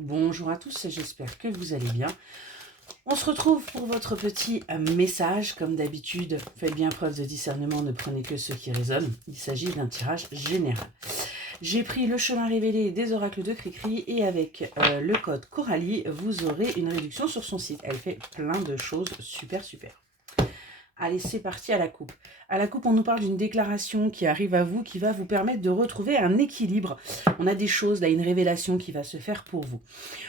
Bonjour à tous, j'espère que vous allez bien. On se retrouve pour votre petit message. Comme d'habitude, faites bien preuve de discernement, ne prenez que ce qui résonne. Il s'agit d'un tirage général. J'ai pris le chemin révélé des oracles de Cricri et avec le code Coralie, vous aurez une réduction sur son site. Elle fait plein de choses super. Allez, c'est parti à la coupe. À la coupe, on nous parle d'une déclaration qui arrive à vous, qui va vous permettre de retrouver un équilibre. On a des choses, là, une révélation qui va se faire pour vous.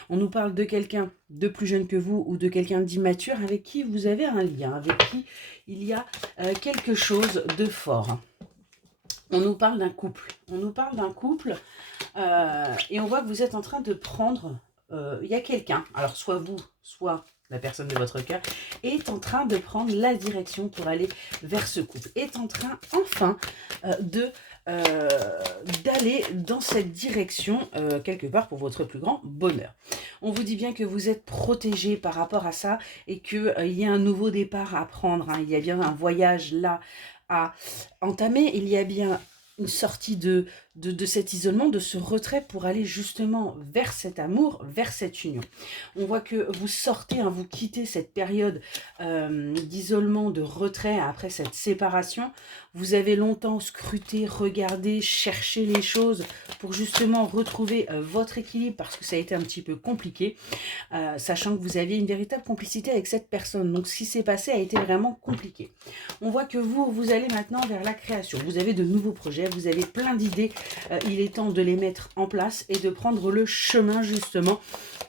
On nous parle de quelqu'un de plus jeune que vous ou de quelqu'un d'immature avec qui vous avez un lien, avec qui il y a quelque chose de fort. On nous parle d'un couple. Et on voit que vous êtes en train de prendre... Il y a quelqu'un, alors soit vous, soit la personne de votre cœur, est en train de prendre la direction pour aller vers ce couple, est en train enfin d'aller dans cette direction quelque part pour votre plus grand bonheur. On vous dit bien que vous êtes protégé par rapport à ça et qu'il y a un nouveau départ à prendre, hein. Il y a bien un voyage là à entamer, il y a bien une sortie de cet isolement, de ce retrait pour aller justement vers cet amour, vers cette union. On voit que vous sortez, hein, vous quittez cette période d'isolement, de retrait après cette séparation. Vous avez longtemps scruté, regardé, cherché les choses pour justement retrouver votre équilibre parce que ça a été un petit peu compliqué, sachant que vous aviez une véritable complicité avec cette personne. Donc ce qui s'est passé a été vraiment compliqué. On voit que vous allez maintenant vers la création. Vous avez de nouveaux projets, vous avez plein d'idées. Il est temps de les mettre en place et de prendre le chemin justement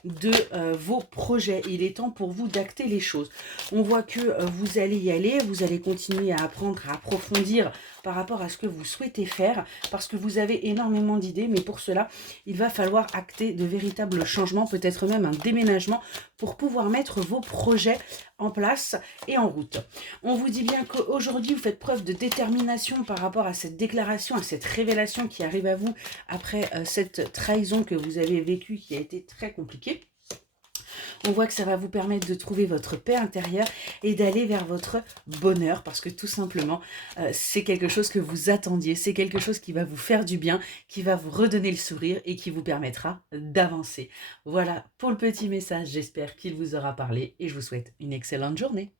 de vos projets. Il est temps pour vous d'acter les choses. On voit que vous allez y aller, vous allez continuer à apprendre, à approfondir par rapport à ce que vous souhaitez faire parce que vous avez énormément d'idées, mais pour cela, il va falloir acter de véritables changements, peut-être même un déménagement pour pouvoir mettre vos projets en place et en route. On vous dit bien qu'aujourd'hui, vous faites preuve de détermination par rapport à cette déclaration, à cette révélation qui arrive à vous après cette trahison que vous avez vécue qui a été très compliquée. On voit que ça va vous permettre de trouver votre paix intérieure et d'aller vers votre bonheur parce que tout simplement, c'est quelque chose que vous attendiez, c'est quelque chose qui va vous faire du bien, qui va vous redonner le sourire et qui vous permettra d'avancer. Voilà pour le petit message, j'espère qu'il vous aura parlé et je vous souhaite une excellente journée.